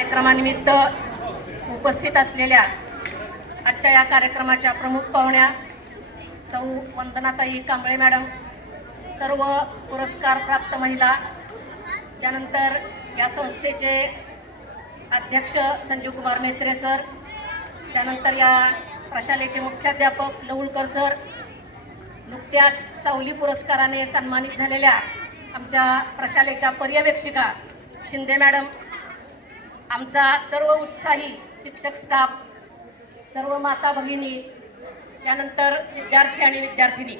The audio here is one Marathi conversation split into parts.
कार्यक्रमानिमित्त उपस्थित असलेल्या आजच्या या कार्यक्रमाच्या प्रमुख पाहुण्या सौ वंदनाताई कांबळे मॅडम, सर्व पुरस्कार प्राप्त महिला, त्यानंतर या संस्थेचे अध्यक्ष संजीव कुमार मेत्रे सर, त्यानंतर या प्रशालेचे मुख्याध्यापक लवळकर सर, नुकत्याच सावली पुरस्काराने सन्मानित झालेल्या आमच्या प्रशालेच्या पर्यवेक्षिका शिंदे मॅडम, आमचा सर्व उत्साही शिक्षक स्टाफ, सर्व माता भगिनी, त्यानंतर विद्यार्थी आणि विद्यार्थिनी.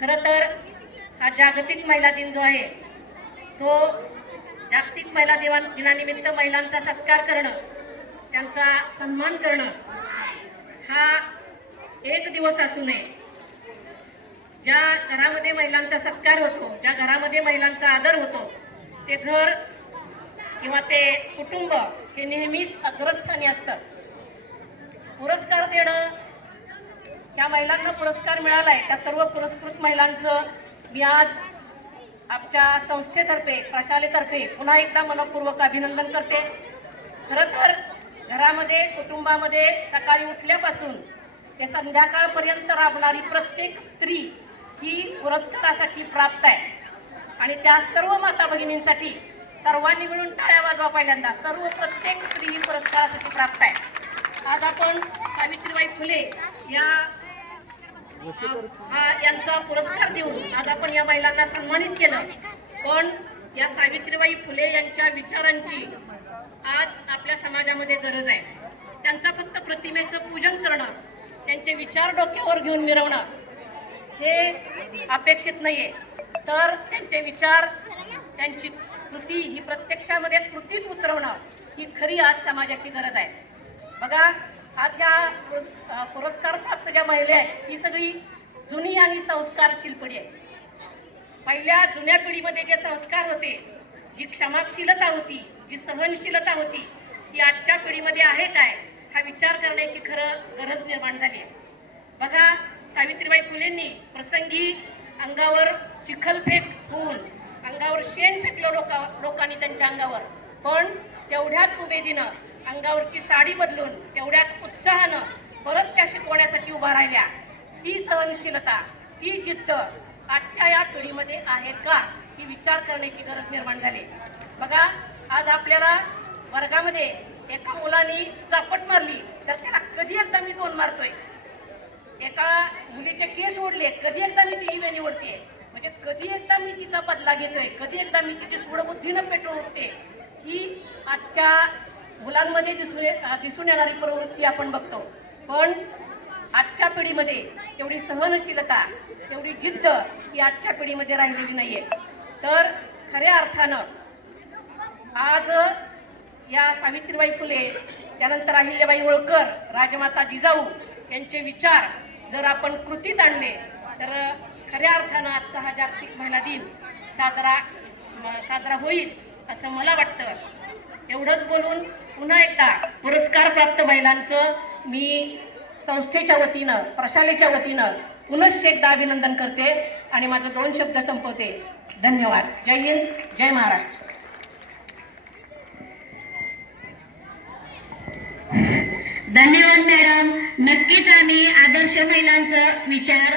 खरं तर हा जागतिक महिला दिन जो आहे तो जागतिक महिला दिनानिमित्त महिलांचा सत्कार करणं, त्यांचा सन्मान करणं हा एक दिवस असू नये. ज्या घरामध्ये महिलांचा सत्कार होतो, ज्या घरामध्ये महिलांचा आदर होतो, ते घर किंवा ते कुटुंब हे नेहमीच अग्रस्थानी असतं. पुरस्कार देणं, त्या महिलांना पुरस्कार मिळालाय त्या सर्व पुरस्कृत महिलांचं मी आज आमच्या संस्थेतर्फे, प्रशालेतर्फे पुन्हा एकदा मनपूर्वक अभिनंदन करते. खरं तर घरामध्ये, कुटुंबामध्ये सकाळी उठल्यापासून ते संध्याकाळपर्यंत राबणारी प्रत्येक स्त्री ही पुरस्कारासाठी प्राप्त आहे आणि त्या सर्व माता भगिनींसाठी सर्वांनी मिळून टाळ्या वाजवा पहिल्यांदा. प्रत्येक स्त्री ही पुरस्कारासाठी प्राप्त आहे. आज आपण सावित्रीबाई फुले यांचा पुरस्कार देऊन आज आपण या महिलांना सन्मानित केलं. पण या सावित्रीबाई फुले यांच्या विचारांची आज आपल्या समाजामध्ये गरज आहे. त्यांचा फक्त प्रतिमेचं पूजन करणं, त्यांचे विचार डोक्यावर घेऊन मिरवणं हे अपेक्षित नाहीये, तर त्यांचे विचार, त्यांची कृती ही प्रत्यक्षामध्ये कृतीत उतरवणं ही खरी आज समाजाची गरज आहे. बघा, आज ह्या पुरस्कार प्राप्त ज्या महिला आहेत ही सगळी जुनी आणि संस्कारशील पिढी आहे. पहिल्या जुन्या पिढीमध्ये जे संस्कार होते, जी क्षमाशीलता होती, जी सहनशीलता होती, ती आजच्या पिढीमध्ये आहे काय हा विचार करण्याची खरं गरज निर्माण झाली आहे. बघा, सावित्रीबाई फुलेंनी प्रसंगी अंगावर चिखलफेक होऊन अंगावर शेण फेकलं लोकांनी त्यांच्या अंगावर, पण तेवढ्याच उमेदीनं अंगावरची साडी बदलून तेवढ्याच उत्साहानं परत त्या शिकवण्यासाठी उभा राहिल्या. ती सहनशीलता, ती जिद्द आजच्या या पिढीमध्ये आहे का ही विचार करण्याची गरज निर्माण झाली. बघा, आज आपल्याला वर्गामध्ये एका मुलाने चापट मारली तर त्याला कधी एकदा मी 2 मारतोय, एका मुलीचे केस ओढले कधी एकदा मी तिची वेणी ओढते, म्हणजे कधी एकदा मी तिचा बदला घेतोय, कधी एकदा मी तिची सूडबुद्धीनं पेटवून उठते. ही आजच्या मुलांमध्ये दिसून येणारी प्रवृत्ती आपण बघतो. पण आजच्या पिढीमध्ये तेवढी सहनशीलता, तेवढी जिद्द ही आजच्या पिढीमध्ये राहिलेली नाहीये. तर खऱ्या अर्थानं आज या सावित्रीबाई फुले, त्यानंतर अहिल्याबाई होळकर, राजमाता जिजाऊ यांचे विचार जर आपण कृतीत आणले तर खऱ्या अर्थानं आजचा हा जागतिक महिला दिन साजरा होईल असं मला वाटतं. एवढंच बोलून पुन्हा एकदा पुरस्कार प्राप्त महिलांचं मी संस्थेच्या वतीनं, प्रशालेच्या वतीनं पुनश्च एकदा अभिनंदन करते आणि माझं 2 शब्द संपवते. धन्यवाद. जय हिंद, जय महाराष्ट्र. धन्यवाद मॅडम. नक्कीच आम्ही आदर्श महिलांचा विचार